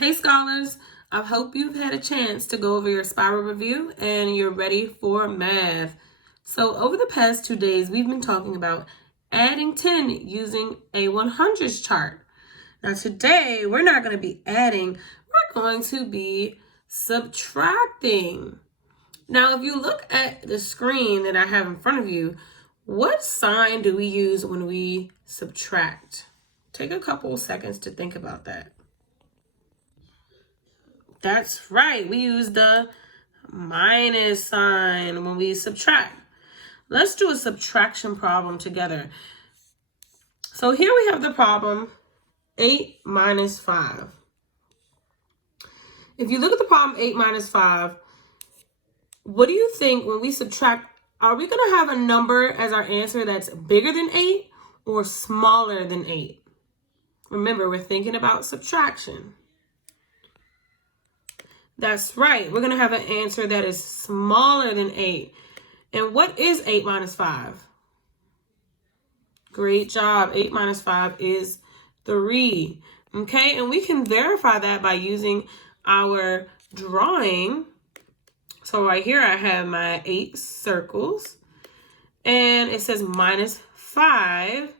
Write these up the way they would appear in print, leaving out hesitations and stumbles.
Hey scholars, I hope you've had a chance to go over your spiral review and you're ready for math. So over the past 2 days, we've been talking about adding 10 using a 100s chart. Now today, we're not going to be adding, we're going to be subtracting. Now, if you look at the screen that I have in front of you, what sign do we use when we subtract? Take a couple seconds to think about that. That's right. We use the minus sign when we subtract. Let's do a subtraction problem together. So here we have the problem 8 minus 5. If you look at the problem 8 minus 5, what do you think when we subtract? Are we going to have a number as our answer that's bigger than 8 or smaller than 8? Remember, we're thinking about subtraction. That's right. We're going to have an answer that is smaller than 8. And what is 8 minus 5? Great job. 8 minus 5 is 3. Okay, and we can verify that by using our drawing. So right here I have my 8 circles. And it says minus 5.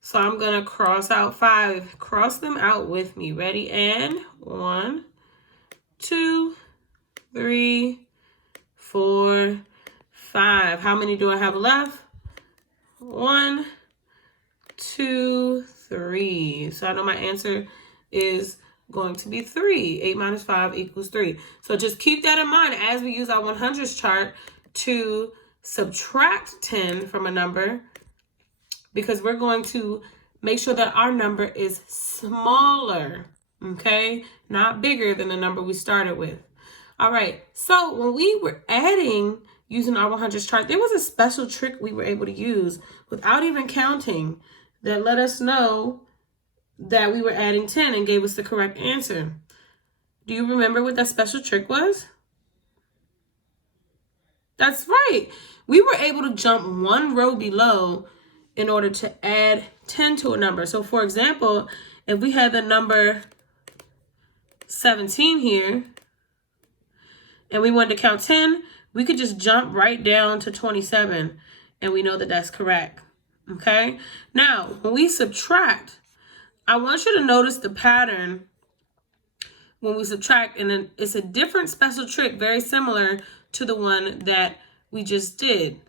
So I'm going to cross out 5. Cross them out with me. Ready? And 1, 2, 3, 4, 5. How many do I have left? 1, 2, 3. So I know my answer is going to be 3. 8 minus 5 equals 3. So just keep that in mind as we use our 100s chart to subtract 10 from a number, because we're going to make sure that our number is smaller, okay? Not bigger than the number we started with. All right, so when we were adding using our 100s chart, there was a special trick we were able to use without even counting that let us know that we were adding 10 and gave us the correct answer. Do you remember what that special trick was? That's right. We were able to jump one row below in order to add 10 to a number. So for example, if we had the number 17 here and we wanted to count 10, we could just jump right down to 27 and we know that that's correct. Okay? Now, when we subtract, I want you to notice the pattern when we subtract, and then it's a different special trick, very similar to the one that we just did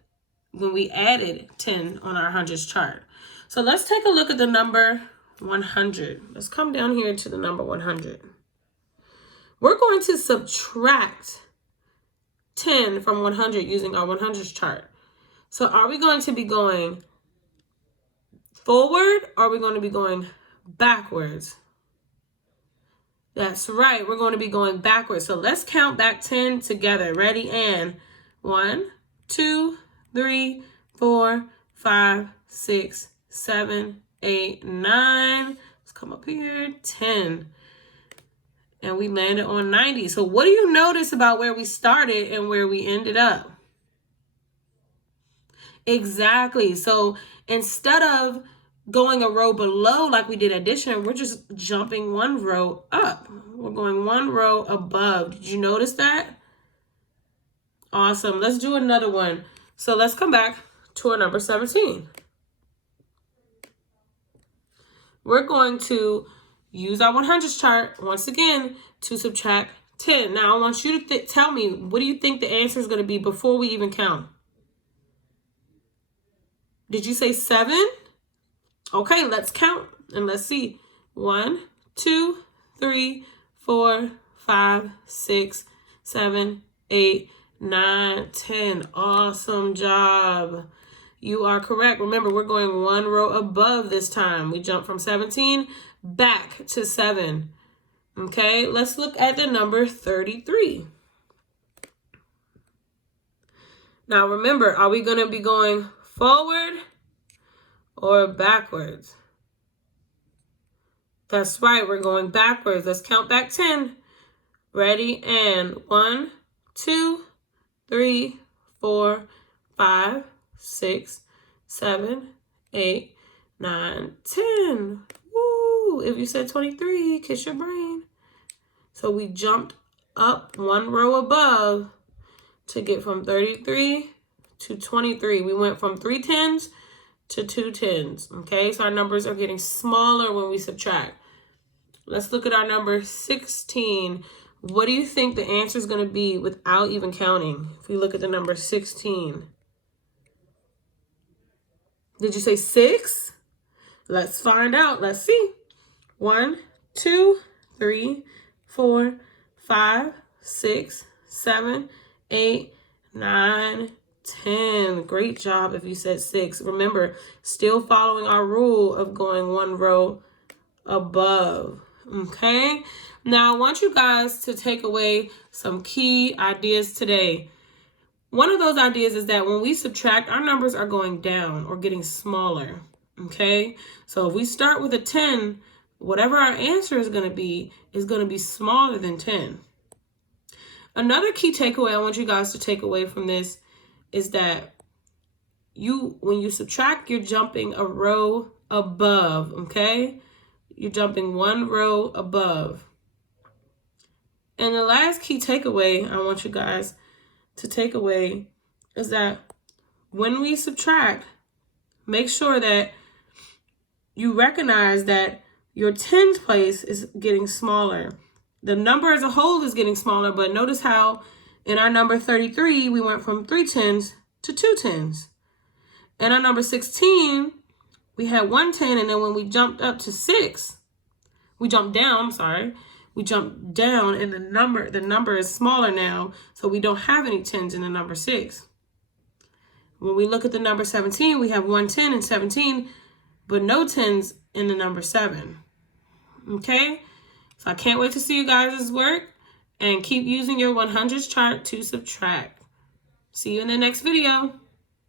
when we added 10 on our 100s chart. So let's take a look at the number 100. Let's come down here to the number 100. We're going to subtract 10 from 100 using our 100s chart. So are we going to be going forward or are we going to be going backwards? That's right. We're going to be going backwards. So let's count back 10 together. Ready? And 1, 2, 3, 4, 5, 6, 7, 8, 9. Let's come up here. 10. And we landed on 90. So what do you notice about where we started and where we ended up? Exactly. So instead of going a row below like we did addition, we're just jumping one row up. We're going one row above. Did you notice that? Awesome. Let's do another one. So let's come back to our number 17. We're going to use our 100s chart once again to subtract 10. Now I want you to tell me, what do you think the answer is going to be before we even count? Did you say 7? Okay, let's count and let's see. 1, 2, 3, 4, 5, 6, 7, 8, 9, 10. Awesome job. You are correct. Remember, we're going one row above this time. We jump from 17 back to 7. Okay, let's look at the number 33. Now remember, are we going to be going forward or backwards? That's right, we're going backwards. Let's count back 10. Ready? And 1, 2, 3, 4, 5, 6, 7, 8, 9, 10. Woo! If you said 23, kiss your brain. So we jumped up one row above to get from 33 to 23. We went from 3 10s to 2 10s. Okay, so our numbers are getting smaller when we subtract. Let's look at our number 16. What do you think the answer is going to be without even counting? If we look at the number 16. Did you say 6? Let's find out. Let's see. 1, 2, 3, 4, 5, 6, 7, 8, 9, 10. Great job if you said 6. Remember, still following our rule of going one row above. Okay? Now, I want you guys to take away some key ideas today. One of those ideas is that when we subtract, our numbers are going down or getting smaller. Okay? So if we start with a 10, whatever our answer is going to be smaller than 10. Another key takeaway I want you guys to take away from this is that when you subtract, you're jumping a row above, okay? You're jumping one row above. And the last key takeaway I want you guys to take away is that when we subtract, make sure that you recognize that your tens place is getting smaller. The number as a whole is getting smaller, but notice how in our number 33, we went from 3 10s to 2 10s. In our number 16, we had 1 10, and then when we jumped up to 6, we jumped down, and the number is smaller now, so we don't have any 10s in the number 6. When we look at the number 17, we have 1 10 and 17, but no 10s in the number 7. Okay? So I can't wait to see you guys' work, and keep using your 100s chart to subtract. See you in the next video.